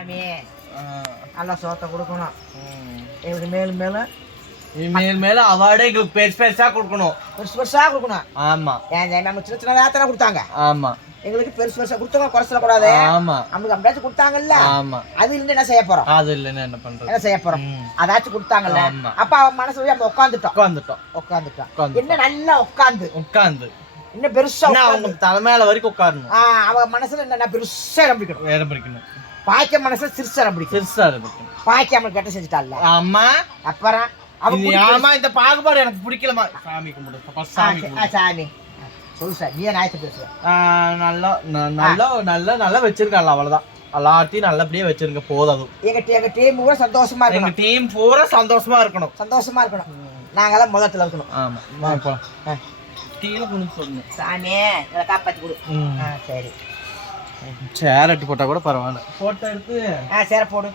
சாமி. நல்லா சோத்தை கொடுக்கணும். எங்களுக்கு மேலும் மேலும் இனிமேல் மேல அவார்டே எங்களுக்கு பெருசு பெருசா கொடுக்கணும். பெருசு பெருசா கொடுக்கணும். ஆமா. ஏன் நம்ம சின்ன சின்ன தாத்தனை கொடுத்தாங்க. ஆமா. எங்களுக்கு பெருசு பெருசா கொடுத்தவங்க குறை சொல்லக்கூடாது ஆமா. நம்மளுக்கு அப்படியாச்சும் கொடுத்தாங்கல்ல. ஆமா. அது இல்லைன்னு என்ன செய்ய போறோம்? அது இல்லைன்னு என்ன பண்றது? என்ன செய்ய போறோம். அதாச்சும் கொடுத்தாங்கல்ல. அப்ப அவன் மனசு போய் நம்ம உட்காந்துட்டோம் உட்காந்துட்டோம் உட்காந்துட்டோம். என்ன நல்லா உட்காந்து உட்காந்து இன்னும் பெருசா அவங்க தலைமையில வரைக்கும் உட்காரணும். ஆ, அவ மனசுல என்ன பெருசா வேற பிடிக்கணும் பாய்க்க மனசுல சிறுசா இடம் பிடிக்கணும் பெருசா இருக்கணும் பாய்க்க நம்மளுக்கு கெட்ட செஞ்சுட்டால அம்மா அப்புறம் அவ இது ஆமா இந்த பாகுபாடு எனக்கு பிடிக்கலமா சாமி கும்பிடு சாமி. சாமி. சொல்லு சார் நீ நாயத்தை பேசுவ ஆ, நல்லா நல்லா நல்லா நல்லா வச்சிருக்காங்க அவ்வளவுதான். எல்லாத்தையும் நல்லபடியா வச்சிருங்க போதும் எங்க எங்க டீம் கூட சந்தோஷமா எங்க இருக்கணும் டீம் பூரா சந்தோஷமா இருக்கணும். சந்தோஷமா இருக்கணும். நாங்கெல்லாம் முதத்துல இருக்கணும். ஆமா. குனிஞ்சு சொல்லணும் சாமி காப்பாத்தி கொடு. சரி. சேர் எடுத்து போட்டா கூட பரவாயில்ல. போட்டோ எடுத்து. ஆ சேர போடு.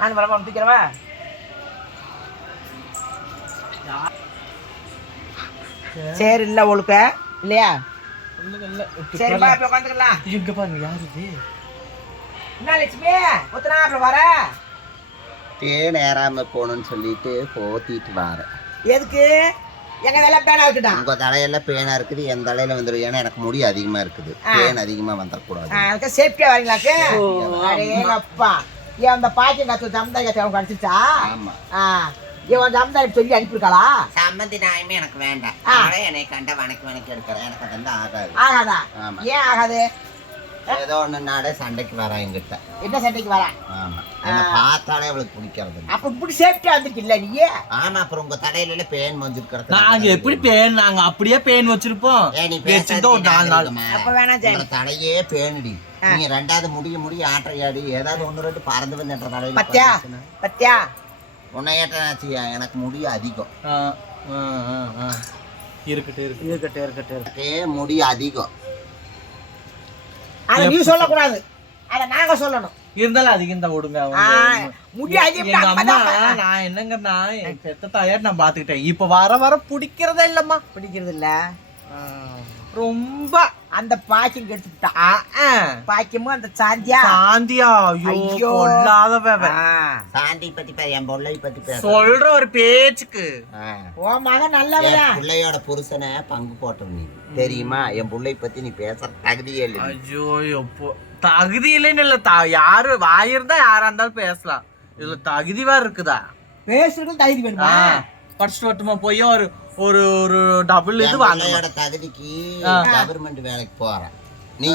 நான் வரமா தூக்கிறவா? சரி இல்ல ஒழுக்க இல்லையா? இல்ல. இப்ப சரி பாருங்க. இப்ப உட்காந்துக்கலாம் இங்க பாருங்க யாரு இது? என்ன லட்சுமி? ஒத்தனா அப்புறம் வர? தேன் ஏறாம போகணும்னு சொல்லிட்டு போத்திட்டு வாரேன். எதுக்கு? எங்க இதெல்லாம் பேனா இருக்குடா உங்க தலையெல்லாம் பேனா இருக்குது என் தலையில வந்துடும் ஏன்னா எனக்கு முடி அதிகமா இருக்குது. பேன் அதிகமா வந்துடக்கூடாது அதுக்கு சேஃப்டியா வரீங்களாக்கு அடேங்கப்பா ஏன் அந்த பாக்கி கத்து ஜமதாரி கத்து அவங்க அடிச்சுட்டா ஆமா. ஆ. இவன் ஜமதாரி சொல்லி அனுப்பியிருக்காளா? சம்மந்தி நாயமே எனக்கு வேண்டாம். என்னை கண்ட வணக்கி வணக்கி எடுக்கிறேன் எனக்கு அது வந்து ஆகாது. ஆகாதா? ஏன் ஆகாது? ஏதோ ஒண்ணு நாடே சண்டைக்கு வரேன் என்கிட்ட. என்ன சண்டைக்கு வர? ஆமா. என்ன பார்த்தாலே அவளுக்கு பிடிக்கிறது. அப்ப இப்படி சேஃப்டியா வந்துருக்கில்ல நீயே ஆமா அப்புறம் உங்க தலையில பேன் மஞ்சிருக்கிறது நாங்க எப்படி பேன் நாங்க அப்படியே பேன் வச்சிருப்போம். நீ வச்சிருந்தோம் ஒரு நாலு நாள். அப்ப வேணாம் தலையே பேனுடி நீங்க ரெண்டாவது முடிய முடிய ஆட்டையாடி ஏதாவது ஒண்ணு ரெண்டு பறந்து வந்து என்ற தலையில பத்தியா? பத்தியா? உன்னை ஏட்டாச்சியா எனக்கு முடி அதிகம். ஆ, ஆ, ஆ, ஆ. இருக்கட்டும் இருக்கு இருக்கட்டும் இருக்கட்டும் எனக்கே முடி அதிகம். அத நீ சொல்லக்கூடாது. அத நாங்க சொல்லணும். இருந்தாலும் அதிகம் தான் விடுங்க நான் என்னங்கன்னா என் பெத்த தாயார் நான் பாத்துக்கிட்டேன். இப்ப வர வர பிடிக்கிறதே இல்லம்மா. பிடிக்கிறது இல்ல. ரொம்ப அந்த பாக்கியம் கெடுத்துட்டா. பாக்கியமும் அந்த சாந்தியா? சாந்தியா? ஐயோ ஆ. சாந்தி பத்தி பேர் என் பொள்ளை பத்தி சொல்ற ஒரு பேச்சுக்கு. உன் மகன் நல்லவனா. என் பிள்ளையோட புருஷனை பங்கு போட்டவன் நீ. தெரியுமா? என் பிள்ளை பத்தி நீ பேசுற தகுதியே இல்லை. ஐயோ எப்போ தகுதி இல்லைன்னு இல்ல த- யாரு வாயிருந்தா யாரா இருந்தாலும் பேசலாம். இதுல தகுதி வேற இருக்குதா? பேசுறதுக்கு தைரியம் வேணுமா? படிச்சுட்டு வரட்டுமா? போய் ஒரு ஒரு ஒரு டபுள் இது பிள்ளையோட தகுதிக்கு. கவர்மெண்ட் வேலைக்கு போறேன். நீ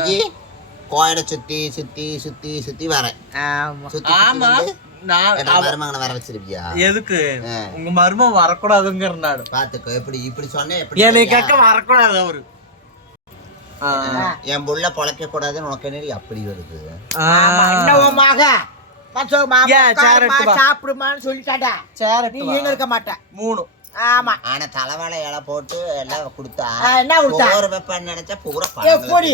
கோயிலை சுத்தி சுத்தி சுத்தி சுத்தி வர ஆமா. என்ன மருமகனை வர வச்சிருப்பியா? எதுக்கு. உங்க மருமம் வரக்கூடாதுங்கிறனால பாத்துக்கோ எப்படி இப்படி சொன்னேன் எப்படி என்னை? கேட்க வரக்கூடாது அவரு. ஆ. என் புள்ள பொழைக்க கூடாதுன்னு உனக்கு என்னடி அப்படி வருது? என்ன. சாப்பிடுமான்னு சொல்லிட்டாடா. சேர் நீ. எங்க இருக்க மாட்ட. மூணு. ஆமா. ஆனா தலைவாழை இலை போட்டு எல்லாம் கொடுத்தா என்ன கொடுத்தா? சோறு வைப்பேன்னு நினைச்சா பூரா எப்படி.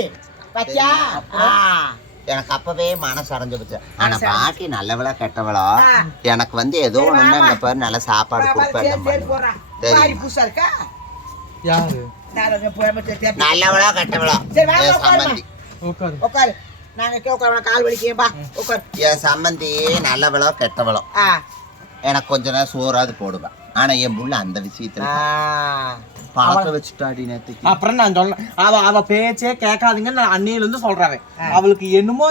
எனக்கு அப்பவே மனசு அடைஞ்சு போச்சு ஆனா பாட்டி நல்லவளா கெட்டவளா. எனக்கு வந்து ஏதோ ஒண்ணு அங்க பாரு நல்ல சாப்பாடு கொடுப்பேன் தேப்பி- நல்லவளா கெட்டவளா. சம்மந்தி. உட்காரு. நாங்க கால் வலிக்கேன் பா உட்காரு. என் சம்மந்தி நல்லவளோ கெட்டவளோ? எனக்கு கொஞ்ச நேரம் சோறாது போடுவேன் ஆனா என் புள்ள அந்த விஷயத்துல ஆ. பழக்க வச்சுட்டாடி நேத்துக்கு. அப்புறம் நான் சொல்ல அவ அவ பேச்சே கேட்காதீங்கன்னு நான் அன்னையில இருந்து சொல்றாங்க அவளுக்கு என்னமோ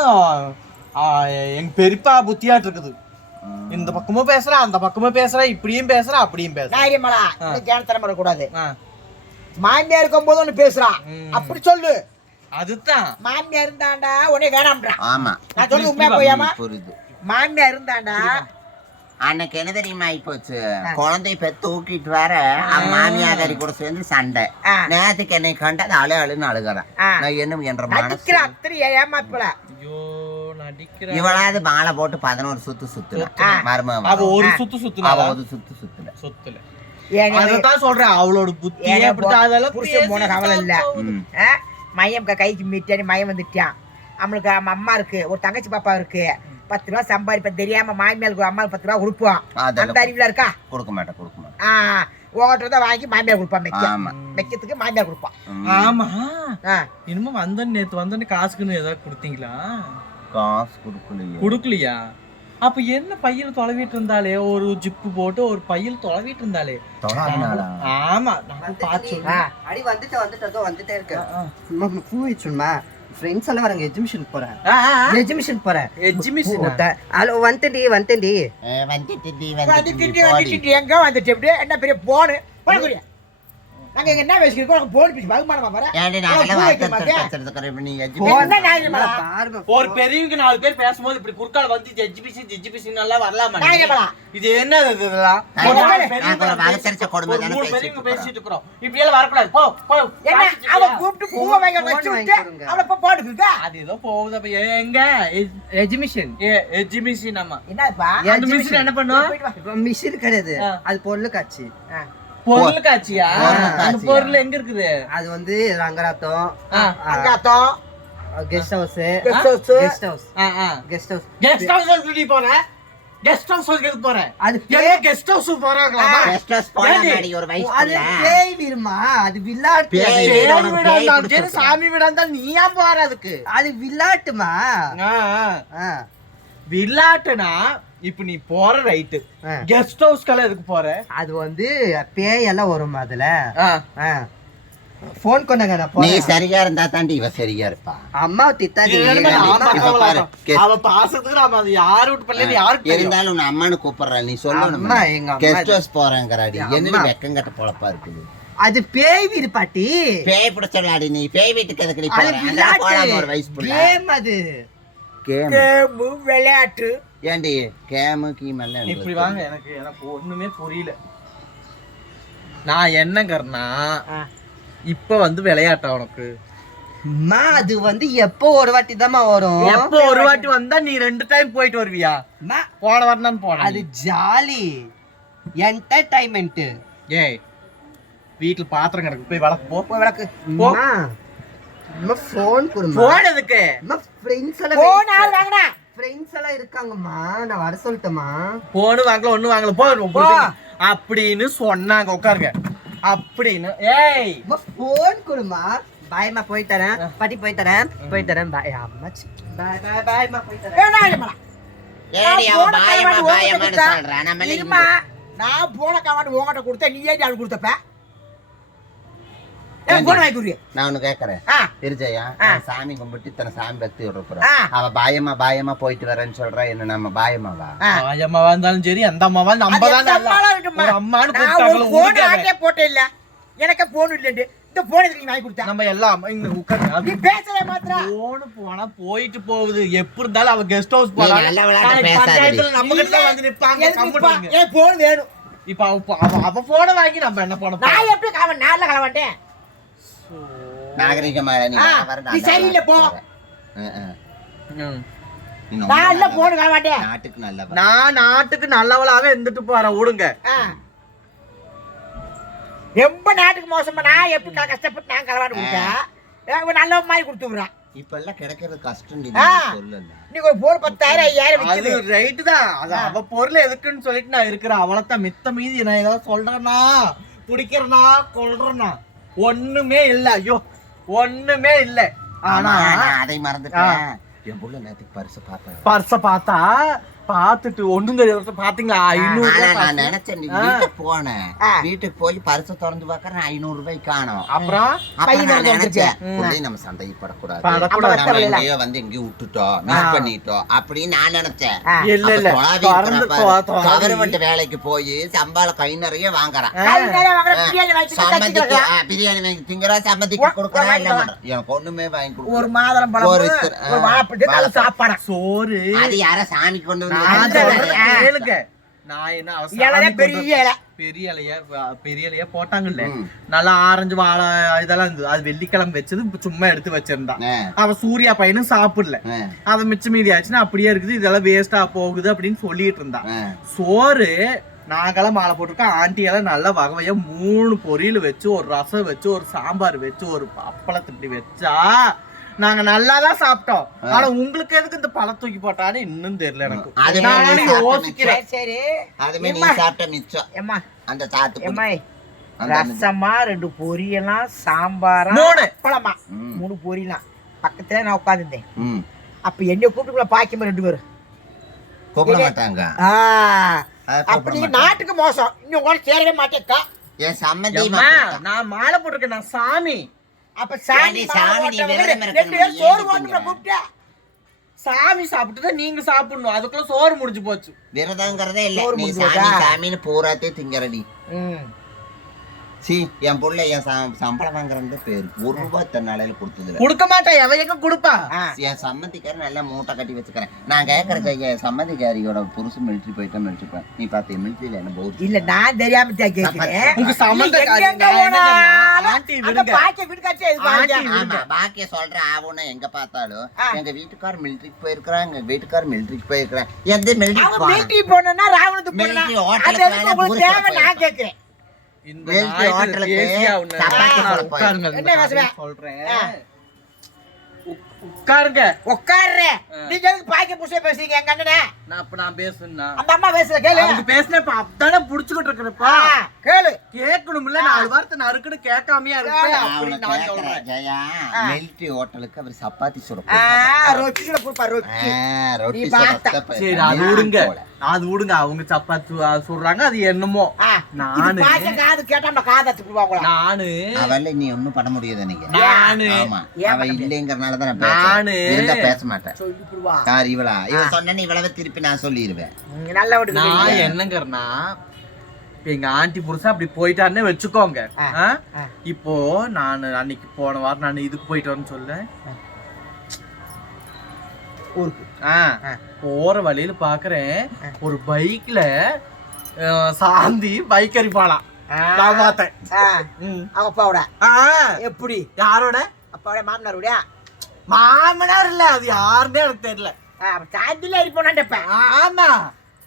எங்க பெரியப்பா புத்தியாட்டு இருக்குது. இந்த பக்கமும் பேசுறா அந்த பக்கமும் பேசுறா இப்படியும் பேசுறா அப்படியும் பேசுறா. நாயடிமலா இந்த கேனத்தனம் பண்ணக்கூடாது மாமியா இருக்கும் போது ஒண்ணு பேசுறான் ம். அப்படி சொல்லு. அதுதான். மாமியா இருந்தாண்டா உடனே வேணாம்ன்றான் ஆமா. நான் சொல்றது உண்மையா போயாமா புரியுது. மாமியா இருந்தாண்டா அன்னைக்கு என்ன தெரியுமா ஆயிப்போச்சு? குழந்தைய பெத்து தூக்கிட்டு வர மாமியாதாரி கூட சேர்ந்து சண்டை. ஆ. நேத்துக்கு என்னை கண்டு அது அழு அழுன்னு அழுகிறேன். நான் என்ன என்ற மனசு. அத்தனை ஏமாப்பில. இவளாவது மாலை போட்டு பதினோரு சுத்து சுத்துல மருமக அவ ஒரு சுத்து சுத்துனா? அவ ஒரு சுத்து சுத்துல. சுத்துல அதான் சொல்றேன். அவளோட அப்படித்தான் அதெல்லாம் புருஷன் போன கவலை இல்ல? மையம் கைக்கு மீட்டானு மையம் வந்துட்டான் நம்மளுக்கு அம்மா இருக்கு. ஒரு தங்கச்சி பாப்பா இருக்கு. பத்து ரூபா சம்பாதிப்பேன் தெரியாம மாமியாருக்கு அம்மா பத்து ரூபா கொடுப்போம். அந்த அறிவுல இருக்கா? கொடுக்க மாட்டேன் கொடுக்க மாட்டேன். ஆ ஓட்டுறத வாங்கி மாமியார் கொடுப்பான் மெக்க மெக்கத்துக்கு மாமியார் கொடுப்பான். ஆமா. இனிமே வந்தோன்னு நேத்து வந்தோன்னு காசுக்குன்னு ஏதாவது கொடுத்தீங்களா? காசு கொடுக்கலையே. குடுக்கலையா? அப்ப என்ன பையில தொலைவிட்டு இருந்தாலே? ஒரு ஜிப்பு போட்டு ஒரு பையில தொலைவிட்டு இருந்தாலே? ஆமா. நான் பார்த்து ஆ. அடி வந்துட்டு வந்துட்டு அதோ வந்துட்டே இருக்கு. ஆ, அம்மா, அம்மா, பூ வச்சுமா ஃப்ரெண்ட்ஸ் எல்லாம் வராங்க எஜிபிஷன் போறேன். எஜிபிஷன் போறேன். எஜிமிஷன் ஹலோ வந்துட்டேன்டி வந்துட்டேன்டி ஏ, வந்துட்டு. டி, வந்துட்டு வந்துட்டு போடி. வந்துட்டு எங்க வந்துட்டு? இப்படி என்ன பெரிய போனு போனக்குரிய நாங்க என்ன பேசிக்கிறோம் போன் பேசி பகுமானமா ஏன்டி வார்த்தை ஒரு பெரியவங்க நாலு பேர் பேசும்போது இப்படி குறுக்கால வந்து எஜிபிஷன் எஜிபிஷன் எல்லாம் வரலாமா இது என்ன இதெல்லாம்? மூணு பெரியவங்க. பேசிட்டு இருக்கிறோம் இப்படி எல்லாம் வரக்கூடாது. போ போ. என்ன? காசு அவ வச்சிருக்கியா? கூப்பிட்டு பூவை வாங்கி வச்சு போன் விட்டு வாங்கிக்கிறோங்க. அவளை இப்ப போட்டுருக்கா அது ஏதோ போகுது. அப்ப எங்க? எஜிபிஷன் ஏ எஜிபிஷன் ஆமா. என்னப்பா? அந்த மிஷின் என்ன. இப்போ மிஷின் கிடையாது. அது பொருள் காட்சி. பொருள் காட்சியா பொருள் அந்த காட்சியா? பொருள் எங்க இருக்குது? அது வந்து ரங்கராத்தம் ஆ. அங்காத்தம் guest house guest house guest house ஆ ஆ. கெஸ்ட் ஹவுஸ் கெஸ்ட் ஹவுஸ் நீ போற? கெஸ்ட் ஹவுஸ் எதுக்கு போற? அது ஏன் கெஸ்ட் ஹவுஸ் போறாங்களா ஒரு வயசு அது. பேய் வீடுமா அது பேய். வீடு. சரி. சாமி வீடா இருந்தாலும் நீ ஏன் போற அதுக்கு? அது விளையாட்டுமா? ஆ, ஆ. ஆ, விளையாட்டுனா இப்ப நீ போற ரைட்டு. கெஸ்ட் ஹவுஸ்க்கெல்லாம் எதுக்கு போற? அது வந்து பேய் எல்லாம் வரும் அதுல. ஆ. போன் கொண்டாங்க நான் நீ சரியா இருந்தா தாண்டி இவ சரியா இருப்பா. அம்மா நான். கெ- அவ பாசத்துக்கு நாம அது யாரு விட்டு பண்ணல யாருக்கு இருந்தாலும் உன் அம்மானு கூப்பிடுற நீ சொல்லணும் அம்மா, எங்க கெஸ்ட் ஹவுஸ் போறேங்கிறாடி. என் என்னடி அம்மா. வெக்கங்கட்ட பொழப்பா இருக்குது? அது பேய் வீடு பாட்டி. பேய் பிடிச்சலாடி நீ. பேய் வீட்டுக்கு எதுக்கு நீ அது போற? ஒரு வயசு அது. கேம் விளையாட்டு. ஏண்டி? கேமு கீம் எல்லாம் இப்படி வாங்க எனக்கு எனக்கு ஒண்ணுமே புரியல. நான் என்னங்கறனா. இப்ப வந்து விளையாட்டா உனக்கு? அம்மா அது வந்து எப்போ ஒரு வாட்டி வரும். எப்போ ஒரு வாட்டி வந்தா நீ ரெண்டு டைம் போயிட்டு வருவியா? அம்மா, போன வாரம் தான் போன அது ஜாலி. என்டர்டைன்மெண்ட் ஏய் வீட்டுல பாத்திரம் கிடக்கு. போய் வளர்க்க போ. போய் விளக்கு போ. ஃபோன் கொடுமா? போன் எதுக்கு? அம்மா ஃப்ரெண்ட்ஸ் எல்லாம் போன் ஆள் ஃப்ரெண்ட்ஸ் எல்லாம் இருக்காங்கம்மா. நான் வர சொல்லட்டுமா? போனு வாங்கல ஒண்ணு வாங்கல. போ. அப்படின்னு சொன்னாங்க. உட்காருங்க. அப்படின்னு. ஏய்! அம்மா ஃபோன் கொடுமா? பாய்மா போய் தரேன். பாட்டி போய் தரேன். போய் தரேன். பாய் அம்மாச்சி. பாய் பாய் பாய்மா போய் தரேன். வேணாம் ஏடி நான் அவன் போன பாயமா கலவாண்டு பாயமான்னு உன்கிட்ட சொல்றான் நம்ம இருமா நான் போன கமாண்டு உங்ககிட்ட கொடுத்தேன். நீ ஏன் கொடுத்தப்ப? நான் ஒண்ணு கேக்குறேன். ஆ. சாமி கும்பிட்டு இத்தனை சாமி பக்தி விடுறோம். அவ பாயமா பாயமா போயிட்டு வரேன்னு சொல்றா என்ன நம்ம பாயமாவா. அம்மாவா இருந்தாலும் சரி அந்த அம்மாவா நம்ம தான் அம்மானு போட்டே இல்ல. எனக்கு போன் இல்லைண்டு. இந்த போன் எதுக்கு நீ வாங்கி கொடுத்தா? நம்ம எல்லாம் இங்க உட்காருங்க நீ பேசவே மாத்திரா போன போனா போயிட்டு போகுது. எப்படி இருந்தாலும் அவ கெஸ்ட் ஹவுஸ் நீ போறா நல்ல விளையாட்டு பேசாதடி. பஞ்சாயத்துல நம்ம கிட்ட தான் வந்து நிப்பாங்க. ஏன் போன் வேணும். இப்ப அவ அவ போன வாங்கி நம்ம என்ன பண்ண போறோம் நான் எப்படி கலவன் நான்ல கலவன்ட்டேன். நாகரிகமா நீ ஆ, வர நீ சரியில்லை, போ. ம். நான் இல்ல போன் கலவன்ட்டேன் நாட்டுக்கு நான் நாட்டுக்கு நல்லவளாவே இருந்துட்டு போறேன் விடுங்க ஆ. ரொம்ப நாட்டுக்கு மோசமா நான் எப்படி கஷ்டப்பட்டு நான் கலவாண்டு கொடுத்தேன் நல்ல மாதிரி கொடுத்து விடுறான் இப்ப எல்லாம் கிடைக்கிறது கஷ்டம் ஆ. சொல்லல. நீ ஒரு போன் பத்தாயிரம் ஐயாயிரம் அது ரைட்டு தான். அது அவ பொருள் எதுக்குன்னு சொல்லிட்டு நான் இருக்கிறேன். அவளத்தான் மித்த மீதி நான் ஏதாவது சொல்றேனா பிடிக்கிறனா கொள்றேனா ஒண்ணுமே இல்ல ஐயோ ஒண்ணுமே இல்ல. ஆனா அதை மறந்துட்டேன். என் புள்ள நேத்துக்கு பரிசு பார்த்தேன் பர்ஸ பார்த்தா பார்த்துட்டு ஒண்ணும் தெரியாத பாத்தீங்களா ஐநூறு நான். நினைச்சேன். வீட்டுக்கு போனேன். வீட்டுக்கு போய் பரிசு திறந்து பாக்குறேன் ஐநூறு ரூபாய் காணும். அப்புறம்? நான் நினைச்சேன் நம்ம சண்டைப்படக்கூடாது படக்கூடாது. வந்து எங்கேயோ விட்டுட்டோம் மிஸ் பண்ணிட்டோம் அப்படின்னு நான் நினைச்சேன். இல்ல இல்ல. கவர்மெண்ட் வேலைக்கு போய் சம்பளம் கை நிறைய வாங்குறான். பிரியாணி வாங்கி திங்கறா சம்மந்திக்கு ஒரு- கொடுக்கறா ஒரு இல்ல வாங்கி பண்றா. எனக்கு ஒண்ணுமே வாங்கி ஒரு பழம் ஒரு வாழைப்பழம். சாப்பாடா? சோறு. அது யார சாமி கொண்டு கேளுங்க. நான் என்ன பெரிய இலையா பெரிய இலையா போட்டாங்கல்ல. நல்லா ஆரஞ்சு வாழை இதெல்லாம் இருந்தது. அது வெள்ளிக்கிழமை வச்சது சும்மா எடுத்து வச்சிருந்தான் ஆ, அவ சூர்யா பையனும் சாப்பிடல. அது மிச்சம் மீதி ஆச்சுன்னா அப்படியே இருக்குது. இதெல்லாம் வேஸ்டா போகுது அப்படின்னு சொல்லிட்டு இருந்தான். சோறு நாங்கெல்லாம் மாலை போட்டிருக்கோம். ஆண்டி எல்லாம் நல்லா வகையா மூணு பொரியல் வச்சு ஒரு ரசம் வச்சு ஒரு சாம்பார் வச்சு ஒரு அப்பளத்தை இப்படி வச்சா நாங்க நல்லா தான் சாப்பிட்டோம் ஆனா உங்களுக்கு எதுக்கு இந்த பழம் தூக்கி போட்டான்னு இன்னும் தெரியல எனக்கு. அதுவே நானே நீ சாப்பிட்ட யோசிக்கிறேன். சரி அதுமே நீ எம்மா. சாப்பிட்ட மிச்சம். ஏம்மா அந்த சாத்து ஏம்மா அந்த ரசமா ரெண்டு பொரியலாம் சாம்பாரா மூணு. அப்பளமா. ம், மூணு பொரியலாம் பக்கத்துல நான் உட்காந்துருந்தேன். அப்ப என்னை கூப்பிட்டுக்குள்ள பாக்கியம் ரெண்டு பேரும். கூப்பிட மாட்டாங்க. அப்ப நீங்க. நாட்டுக்கு மோசம். இன்னும் கூட சேரவே மாட்டேக்கா. என் சம்மந்தி நான் மாலை போட்டிருக்கேன் நான் சாமி. அப்ப சாமி சாமி, ரெண்டு பேரும் சோறு போட்டு? கூப்பிட்டேன் சாமி சாப்பிட்டு தான் நீங்க சாப்பிடணும் அதுக்குள்ள சோறு முடிஞ்சு போச்சு விரதங்கிறதே இல்ல சாமி? சாமின்னு பூராத்தே திங்கறடி ம். சி என் புள்ள என் சம்- சம்பளம் வாங்குறது பேரு. ஒரு ரூபாய் இத்தனை நாளையில கொடுத்தது கொடுக்க மாட்டேன் எவன் எங்க கொடுப்பா. என் சம்மந்திக்கார நல்லா மூட்டை கட்டி வச்சுக்கிறேன். நான் கேட்கறது என் சம்மந்திக்காரியோட புருஷன் மிலிட்ரி போயிட்டேன்னு நினைச்சுப்பேன். நீ பார்த்து மிலிட்ரியில என்ன போகுது இல்ல நான் தெரியாம உங்க. பாக்கிய சொல்ற ஆவுன்னு எங்க பார்த்தாலும். எங்க வீட்டுக்கார் மிலிட்ரிக்கு போயிருக்கிறாங்க எங்க வீட்டுக்கார் மிலிட்ரிக்கு போயிருக்கிறாங்க எந்த போனாங்க மீட்டிங் போனா ராவணத்துக்கு நான் கேக்குறேன். இந்த ஒண்ணு. சப்பாத்தி சொல்றேன். உட்காருங்க. உட்கார்ற. ஆ. நீங்க எதுக்கு பாக்கிய புடிச்சே பேசுறீங்க எங்க அண்ணனே நான் அப்ப நான் பேசுனா அந்த அம்மா பேசுற கேளு. அவங்க பேசினப்ப. அப்பதானே புடிச்சுக்கிட்டு இருக்கிறப்பா. கேளு. கேட்கணும்ல நாலு வார்த்தை நறுக்குன்னு கேட்காமையா இருப்பேன். அப்படி நான் சொல்றேன். ஜெயா. ஆ. மிலிட்ரி ஹோட்டலுக்கு அவர் சப்பாத்தி சுட. ரொட்டி சுட ரொட்டி. ரொட்டி. சரி அது நான் விடுங்க. அது விடுங்க. அவங்க சப்பாத்தி சொல்றாங்க அது என்னமோ. நானு. காது கேட்டா காதை துப்புவாங்களா நானு அவள நீ ஒண்ணும் பண்ண முடியாது நீங்க நானு அவ? இல்லைங்கறனால தான் நான் இருந்தா பேச மாட்டேன் யார் இவளா? இவ சொன்ன இவ்வளவு திருப்பி நான் சொல்லிடுவேன் நல்ல நான் என்னங்கறனா எங்க ஆண்டி புருஷன் அப்படி போயிட்டாருன்னு வச்சுக்கோங்க. இப்போ நான் அன்னைக்கு போன வாரம் நான் இதுக்கு போயிட்டு வரேன்னு சொல்ல. ஊருக்கு. ஆ. போற வழியில பாக்குறேன். ஒரு பைக்ல சாந்தி பைக் அரிப்பாளாம் நான் பார்த்தேன். அவங்க அப்பாவோட. எப்படி? யாரோட? அப்பாவோட மாமனாருடைய மாமனார் இல்ல அது யாருன்னே எனக்கு தெரியல. சாந்தில ஏறி போனான்டப்ப ஆமா.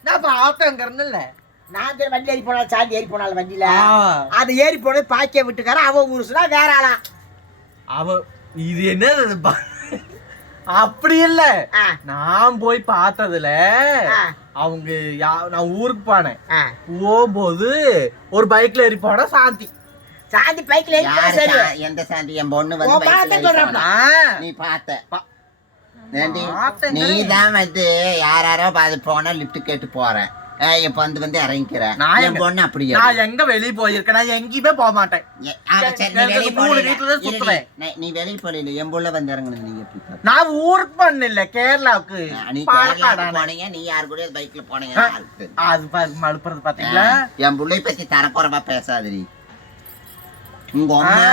நான் பார்த்தேங்கிறேன்ல நான் தெரியும் வண்டி ஏறி போனா சாந்தி ஏறி போனால வண்டியில. அது ஏறி போனது பாக்கிய விட்டுக்கார அவ ஊருசுனா வேற ஆளா. அவ இது என்னது ப- அப்படி இல்ல. நான் போய் பார்த்ததுல அவங்க நான் ஊருக்கு போனேன். போகும்போது ஒரு பைக்ல ஏறி போனா சாந்தி. சாந்தி பைக்ல சரி? எந்த சாந்தி? என் பொண்ணு வந்து பைக்ல நீ பார்த்த. நீ தான் வந்து யாராரோ பாது போனா லிஃப்ட் கேட்டு போற. ஏய், இப்ப வந்து வந்து இறங்கிக்கிற. நான் என் பொண்ணு அப்படியே நான் எங்க வெளிய போயிருக்கேன்? நான் எங்கேயுமே போக மாட்டேன். நீ வெளிய போகல என் புள்ள வந்து இறங்குனது நீங்க எப்படி? நான் ஊருக்கு பண்ணல கேரளாவுக்கு. நீ போனீங்க நீ யாரு கூட பைக்ல போனீங்க? அது மழுப்புறது பாத்தீங்களா? என் புள்ளைய பத்தி தரக்குறவா பேசாதடி. உங்க அம்மா.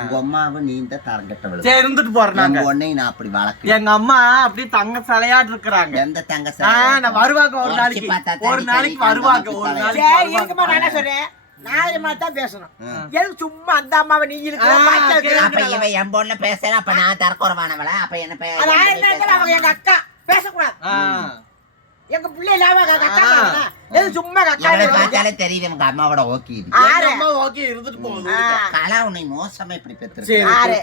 உங்க அம்மாவும் நீ தான் தரங்கட்டவளு சரி இருந்துட்டு போறேன் என் நாங்க. பொண்ணையும் நான் அப்படி வளர்க்க எங்க அம்மா அப்படியே தங்க சிலையாட்டு இருக்கிறாங்க. எந்த தங்க ஆ, நான் வருவாங்க ஒரு நாளைக்கு. ஒரு நாளைக்கு வருவாங்க ஒரு நாளைக்கு சரி இருக்குமா நான் என்ன. சொல்றேன்? தான் பேசணும். எதுக்கு சும்மா அந்த அம்மாவை நீ? அப்ப இவன் என் பொண்ணு பேசுறா அப்ப நான் தரக்குறவானவள. அப்ப என்ன அவங்க எங்க அக்கா பேசக்கூடாது. ஆ. எங்க பிள்ளை இல்லாம எங்க. எது சும்மா எங்க? பார்த்தாலே தெரியுது உங்க அம்மாவோட ஓகே எங்க ஆறு. அம்மா ஓகே இருந்துட்டு போகுது. கலா உன்னை மோசமா இப்படி ஆறு.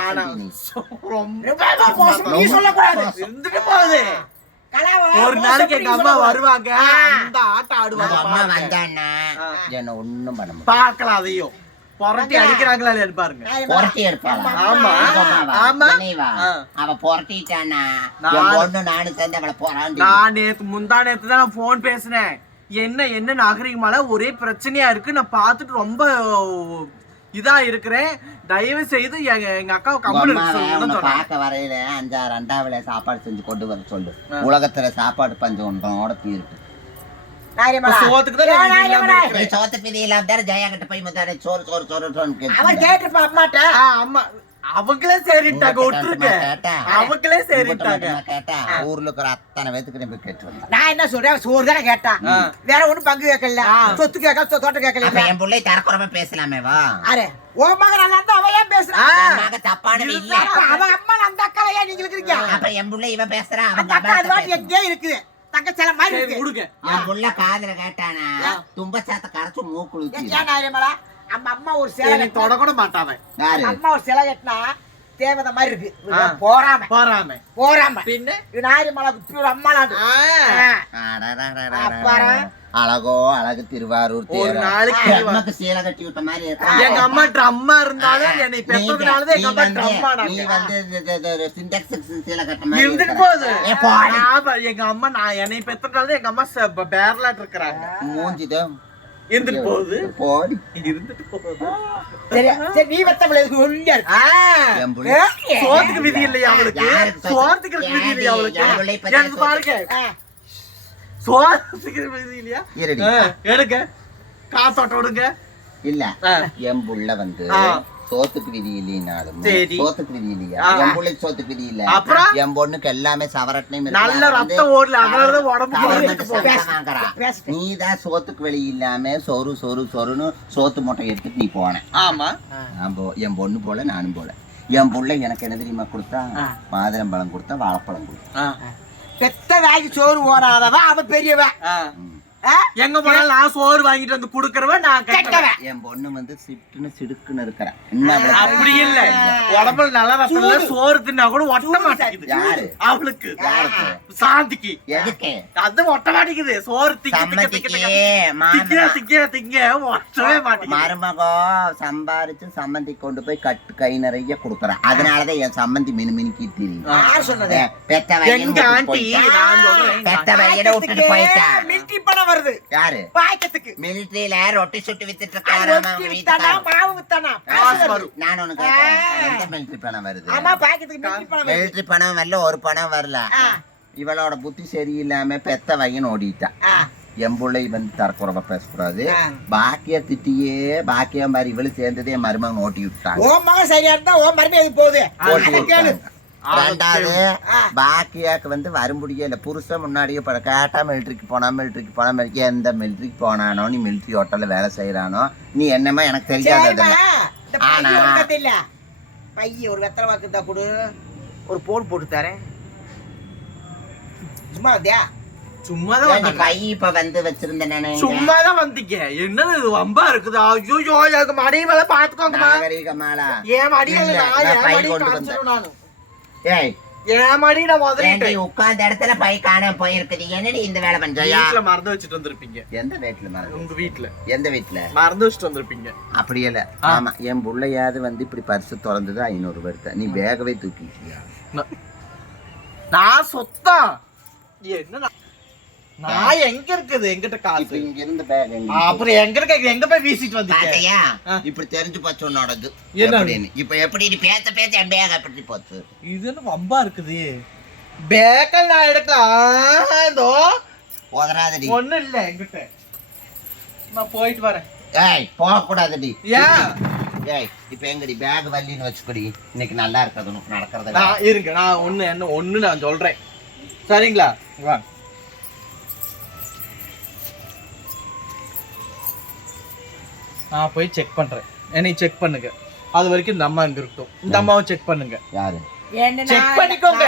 ஆனா, மோசம் நீ. சொல்லக்கூடாது இருந்துட்டு போகுது கலாவை ஒரு நாளைக்கு எங்க அம்மா. வருவாங்க. அந்த ஆட்டம் ஆடுவாங்க அம்மா ஆ. என்ன ஒண்ணும் பண்ண முடியாது பார்க்கலாம் அதையும் புரட்டி அடிக்கிறாங்களா இல்லையான்னு பாருங்க. நான் புரட்டி எடுப்பாளா ஆமா. ஆமா. அவ புரட்டிட்டானா நான்- பொண்ணு நானும் சேர்ந்து அவளை போறாண்டி நான் நேத்து முந்தா நேத்து தான் போன் பேசினேன். என்ன என்ன நாகரிகமால? ஒரே பிரச்சனையா இருக்கு. நான் பார்த்துட்டு ரொம்ப இதா இருக்கிறேன். தயவு செய்து எங்க எங்க உங்க கம்பெனி பார்க்க வரையில அஞ்சாறு ரெண்டாவில சாப்பாடு செஞ்சு கொண்டு வர சொல்லு. உலகத்துல சாப்பாடு பஞ்சம் ஒன்றோட தீர்ப்பு சோத்த பிதி இல்லாம தானே ஜெயா கிட்ட போய் முத்தாடி சோறு சோறு சோறு சோறுன்னு அவர் கேட்டு கேட்டிருப்பா அம்மாட்ட ஆமா அவங்களே சரிட்டாங்க விட்டுருங்க கேட்டா அவங்களே சரிட்டாங்க கேட்டா ஊர்ல இருக்கிற அத்தனை பேத்துக்கு கேட்டு நான் என்ன சொல்றேன் சோறு தானே கேட்டா ஆ. வேற ஒண்ணும் பங்கு கேட்கல. சொத்து கேட்கல தோட்டம் கேட்கல என் பிள்ளை தரக்குறம பேசலாமே வா அரே ஓ மகன் நல்லா இருந்தா அவன் ஏன் பேசுறான் மக தப்பானவ இல்ல அவன் அம்மா அந்த அக்கா ஏன் நீங்க இருக்கீங்க அப்ப என் புள்ள இவ பேசுறா அந்த அவங்க அக்கா அது அம்மா வாட்டி எங்கேயே இருக்குது தங்கச்சல மாதிரி இருக்கு. விடுங்க என் புள்ள காதுல கேட்டானா தும்ப சாத்த கரைச்சு மூக்குழு ஏன் நம்ம அம்மா ஒரு சிலை தொட கூட யாரு? அம்மா ஒரு சிலை கட்டினா தேவதை மாதிரி இருக்கு. போறாம. போறாம. போறாம. பின்ன? இது நாயரிமலா இப்படி அழகோ அழகு திருவாரூர் ஒரு. நாளைக்கு. அம்மாக்கு சீலை கட்டி விட்ட மாதிரி? எங்க அம்மா ட்ரம்மா இருந்தாலும் என்னை நீ பெற்றதுனாலதான் எங்க அம்மா ட்ரம்மா நீ வந்து சின்டாக்ஸ் சீலை கட்ட மாதிரி இருந்துட்டு. போகுது. எங்க அம்மா நான் என்னை பெற்றதுனால எங்க அம்மா ச- ப- பேரலாட்டு இருக்கிறாங்க. மூஞ்சிதான் இருந்துட்டு போகுது. போடி இருந்துட்டு போகுது. சரி சரி நீ வெத்தமில்ல இதுக்கு ஒல்லியா இருக்கு? ஆ, என் புள்ள- சோத்துக்கு விதி இல்லையா அவளுக்கு? சோத்துக்கு விதி இல்லையா அவளுக்கு? எனக்கு பாருங்க ஆ. சோத்துக்கு விதி இல்லையா இருடி. ஆ, எடுங்க. காசோட்டம் விடுங்க. இல்ல ஆ. என் புள்ள வந்து. சோத்துக்கு விதி இல்லைனாலும் சரி. சோத்துக்கு விதி இல்லையா? ஆ. என் புள்ளைக்கு சோத்துக்கு விதி இல்ல. அப்புறம்? என் பொண்ணுக்கு எல்லாமே நல்ல ரத்தம் ஓடல. உடம்பு. நீதான் சோத்துக்கு வெளி இல்லாம சொரு சொரு சொருன்னு சோத்து மூட்டை எடுத்துட்டு நீ போன. ஆமா. நான் போ- என் பொண்ணு போல நானும் போல. என் புள்ள எனக்கு என்ன தெரியுமா கொடுத்தா? மாதுளம்பழம் கொடுத்தா வாழைப்பழம் கொடுத்தா. பெத்த வேலைக்கு சோறு ஓடாதவன் அவன் பெரியவன் ஆ? எங்க போனாலும் நான் சோறு வாங்கிட்டு வந்து குடுக்கறவன் நான் கெட்டவன். என் பொண்ணு வந்து சிட்டுன்னு சிடுக்குன்னு இருக்கிறா. இன்னும் அவளுக்கு? அப்படி இல்ல. உடம்புல நல்ல இல்ல சோறு தின்னா கூட ஒட்ட மாட்டேங்குது யாரு? அவளுக்கு. யாருக்கு? சாந்திக்கு. எதுக்கு? அது ஒட்ட மாட்டேங்குது சோறு திங்க திங்க திங்க ஒட்டவே மாட்டேங்குது மருமகம் சம்பாரிச்சு சம்மந்தி கொண்டு போய் கட்டு கை நிறைய கொடுக்குறேன் அதனாலதான் என் சம்மந்தி மினு மினுக்கி தெரியும் யார் சொன்னது. பெத்த எங்க பெத்த பையனை விட்டுட்டு வருது. யாரு? பாய்க்கத்துக்கு மிலிட்டரியில ரொட்டி சுட்டு வித்துட்டு இருக்காரு மாவு வித்தானா. நான் உனக்கு மிலிட்டரி பணம் வருது? ஆமா பாய்க்கத்துக்கு மில்ட்ரி பணம் மிலிட்டரி பணம் வரல ஒரு பணம் வரல. இவளோட புத்தி சரியில்லாம பெத்த பையன் ஓடிட்டான் என் பிள்ளை வந்து தரக்குறவ பேசக்கூடாது. பாக்கிய திட்டியே பாக்கியா மாதிரி இவளு சேர்ந்ததே மருமகன் ஓட்டி விட்டாங்க உன் மகன் சரியா இருந்தா உன் மருமகன் போகுது? ரெண்டாவது. பாக்கியாக்கு வந்து வரும்படியே இல்லை புருஷன் முன்னாடியே பட கேட்டா மிலிட்ரிக்கு போனா மிலிட்ரிக்கு போனா மிலிட்ரி எந்த மிலிட்ரிக்கு போனானோ நீ மிலிட்ரி ஹோட்டல்ல வேலை செய்யறானோ நீ என்னமா எனக்கு தெரியாது. இந்த பைய ஆனா- ஒரு வெத்தலை வாக்கு தான் கொடு. ஒரு போன் போட்டு தரேன். சும்மா வந்தியா? வந்தாங்க. பை இப்ப வந்து வச்சிருந்த சும்மாதான் வந்தீங்க என்னது இது? வம்பா இருக்குது. ஐயோ எனக்கு மடி மேல பாத்துக்கோங்கம்மா. நாகரிகமாலா? என் மடி இல்ல, நான் நான் என் பை மடி கொண்டு காமிச்சிடும் நானு. ஏய் என் மடி நான் முதலிட்டேன் உட்கார்ந்த இடத்துல பை காணாம போயிருக்குது. என்னடி இந்த வேலை பண்றியா மறந்து வச்சுட்டு வந்திருப்பீங்க. எந்த வீட்டுல மறந்து உங்க வீட்டுல எந்த வீட்டுல மறந்து வச்சுட்டு வந்திருப்பீங்க. அப்படி இல்ல. ஆமா என் புள்ளையாவது வந்து இப்படி பரிசு திறந்தது ஐநூறு ரூபாய் எடுத்த நீ பேகவே தூக்கிட்டியா நான்- சொத்தம் என்ன நான்- எங்க இருக்குது? எங்கிட்ட காசு? இங்க இருந்த பேக் அப்புறம் எங்க இருக்க? எங்க போய் வீசிட்டு வந்தீங்க. இப்படி தெரிஞ்சு போச்சு உன்னோடது என்ன? இப்ப எப்படி நீ பேச பேச என் பேக் அப்படி போச்சு? இது என்ன வம்பா இருக்குது? பேக்கல் நான் எடுக்கலாம் இதோ. போதராதடி ஒண்ணும் இல்ல எங்கிட்ட. நான் போயிட்டு வரேன். ஏய் போக கூடாதடி ஏன் ஏய் இப்ப எங்கடி? பேக் வள்ளின்னு வச்சுக்கடி. இன்னைக்கு நல்லா இருக்காது உனக்கு நடக்கிறது நான் இருங்க நான் ஒண்ணு என்ன ஒண்ணு நான் சொல்றேன். சரிங்களா? வாங்க நான் போய் செக் பண்றேன். என்னை செக் பண்ணுங்க. அது வரைக்கும் இந்த அம்மா இங்க இருக்கட்டும். இந்த அம்மாவை செக் பண்ணுங்க. யாரு? நான் பண்ணிக்கோங்க.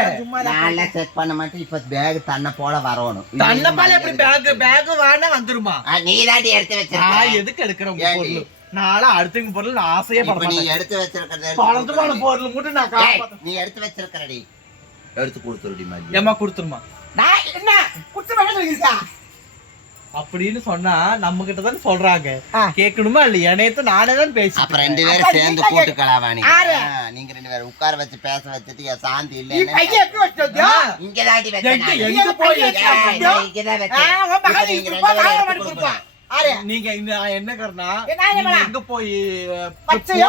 செக் பண்ண மாட்டேன். இப்ப பேக் தன்னை போல வரணும். தன்னப்பால எப்படி பேக் பேக் வேணா வந்துருமா? நீ தாண்டி எடுத்து நான் எதுக்கு எடுக்கிறேன் உங்க ஏண்டி? பொருள்? நாளா அடுத்தவங்க பொருள் நான் ஆசையே பட நீ எடுத்து வச்சிருக்கிறத பழந்துமான. பொருள் மட்டும் நான் காப்பாத்த நீ எடுத்து வச்சிருக்கிறடி. எடுத்து கொடுத்துருடி மாதிரி ஏமா கொடுத்துருமா? நான் என்ன? குத்து அப்படின்னு சொன்னா நம்ம கிட்ட தானே சொல்றாங்க. கேட்கணுமா இல்லையா? நேத்து நானே தான் பேசி அப்ப ரெண்டு பேரும் சேர்ந்து நீங்க கூட்டு கலாவாணி? நீங்க ரெண்டு பேரும் உட்கார வச்சு பேச வச்சுட்டு என் சாந்தி இல்ல இங்க தாண்டி நீங்க இந்த என்ன கரணா? எங்க போய் பச்சையா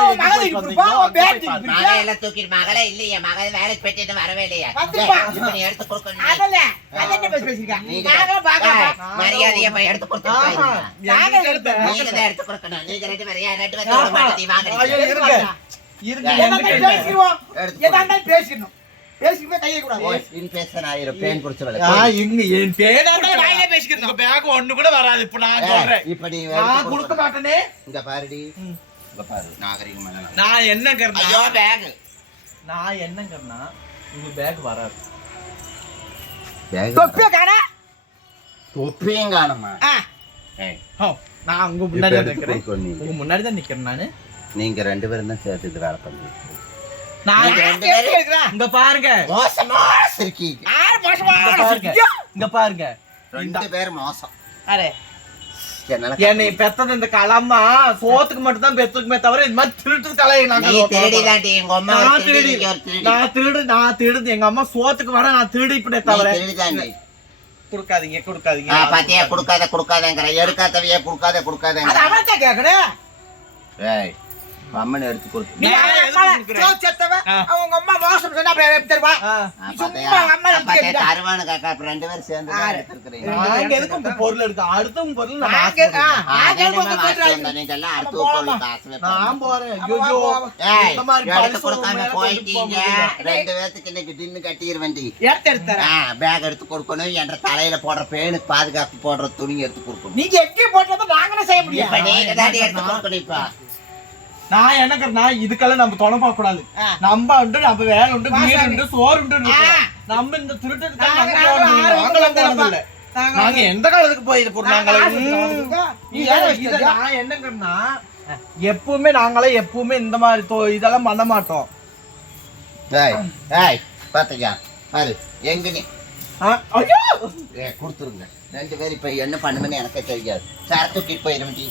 பேட்டி. மகளை எல்லாம் தூக்கிட்டு மகளே இல்லையே மகள் வேலைக்கு போயிட்டு வரவே இல்லையே. நீ எடுத்து கொடுக்கணும். அதல்ல அது என்ன பேசி பேசிருக்கா நீங்க மரியாதையா போய் எடுத்து. எடுத்த? தான் எடுத்து கொடுக்கணும். நீங்க ரெண்டு பேரும் ஏன் ரெண்டு பேரும் வாங்க. இருங்க. இருங்க? பேசிடுவோம். எதா இருந்தாலும் பேசிக்கிட்டே கையை கூடாது ஓய், இன்ஃபெக்ஷன் ஆயிரும் பேன் குடிச்ச வேலை. ஆ, இங்க என் பேரா இருந்தாலும் வாயிலே பேசிக்கிறேன். உங்க பேக் ஒண்ணு கூட வராது. இப்ப நான் சொல்றேன் ஏய், இப்ப நீ நான் கொடுக்க கொடுக்கணும். மாட்டேனே. இங்க பாருடி. ம். இங்க பாரு. நாகரிகமான நான். நான் என்ன கரணா? ஐயோ பேக் நான் என்ன கரணா? உங்க பேக் வராது. பேக் தொப்பிய காணா. தொப்பியும் காணுமா? ஆ, ஏய், ஹோ, நான் உங்க முன்னாடி தான் நிக்கிறேன். உங்க முன்னாடி தான் நிக்கிறேன் நானு. நீங்க ரெண்டு பேரும் தான் சேர்த்து வேலை பண்றீங்க இங்க பாருங்க. மோசமா இருக்கீங்க இங்க பாருங்க. இங்க பாருங்க. ரெண்டு பேர் மோசம். அரே என்னை பெத்தது இந்த களம்மா சோத்துக்கு மட்டும் தான் பெத்துக்குமே தவிர இந்த மாதிரி திருட்டு கலையை நான் திருடி. நான் திருடு நான் திருடு எங்க அம்மா சோத்துக்கு வர நான் திருடி இப்படி தவிர. கொடுக்காதீங்க கொடுக்காதீங்க. பாத்தியா, கொடுக்காத கொடுக்காதங்கிற. எடுக்காதவையே கொடுக்காத அவன்கிட்ட கேட்கணும் ஏய் அம்மன் எடுத்து கொடுத்து. அவங்க அம்மா மோசம் சொன்னா எப்படி தருவா? காக்கா, ரெண்டு பேரும் சேர்ந்து தான் பொருள் எடுக்க அடுத்தவங்க பொருள் நாங்க- எல்லாம் அடுத்த பொருள். காசு நான். போறேன் போயிட்டீங்க. ரெண்டு பேத்துக்கு இன்னைக்கு டின்னு. ஆ, பேக் எடுத்து கொடுக்கணும் என்ற தலையில போடுற பேனுக்கு பாதுகாப்பு போடுற துணி எடுத்து கொடுக்கணும். நீங்க எங்கே போட்டதை நாங்களே செய்ய முடியும் இப்ப நீங்க தாண்டி எடுத்து கொடுக்கணும் இப்ப. நான் என்னக்கிறேன்னா இதுக்கெல்லாம் நம்ம தொலை பார்க்க கூடாது. நம்ம உண்டு நம்ம வேலை உண்டு வீடு. உண்டு சோறு உண்டு. நம்ம இந்த திருட்டு நாங்க- எந்த காலத்துக்கு போய் இது நாங்க நாங்களே? நான் என்னங்கன்னா எப்பவுமே நாங்களே எப்பவுமே இந்த மாதிரி தோ- இதெல்லாம் பண்ண மாட்டோம். ஏய் ஏய் பாத்துக்க பாரு எங்க நீ? ஆ, ஐயோ! ஏ கொடுத்துருங்க. ரெண்டு பேரும் இப்ப என்ன பண்ணுங்கன்னு எனக்கே தெரியாது. சார் தூக்கிட்டு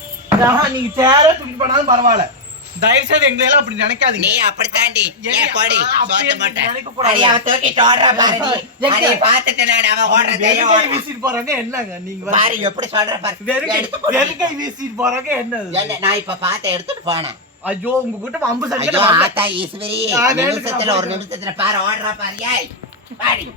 ஆஹா, நீங்க சேர தூக்கி பண்ணாலும் பரவாயில்ல. தயவு செய்து எங்களை எல்லாம் அப்படி நினைக்காதீங்க. அப்படித்தாண்டி. ஏன் கொடி? சோத்த மாட்டேன். அடி, அவன் தூக்கிட்டு ஓடுறா அடி, பாத்துட்டு நான் வெறுங்கை வீசிட்டு போறாங்க என்னங்க நீங்க வந்து- எப்படி சொல்ற வெறுங்கை வெறுங்கை வீசிட்டு போறாங்க என்ன? நான் இப்ப பார்த்த எடுத்துட்டு போனேன். ஐயோ உங்க கிட்ட அம்பு சரி ஆத்தா ஈஸ்வரி. நிமிஷத்துல ஒரு நிமிஷத்துல பாரு ஓடுறா பாரு. ஏய் பாடி.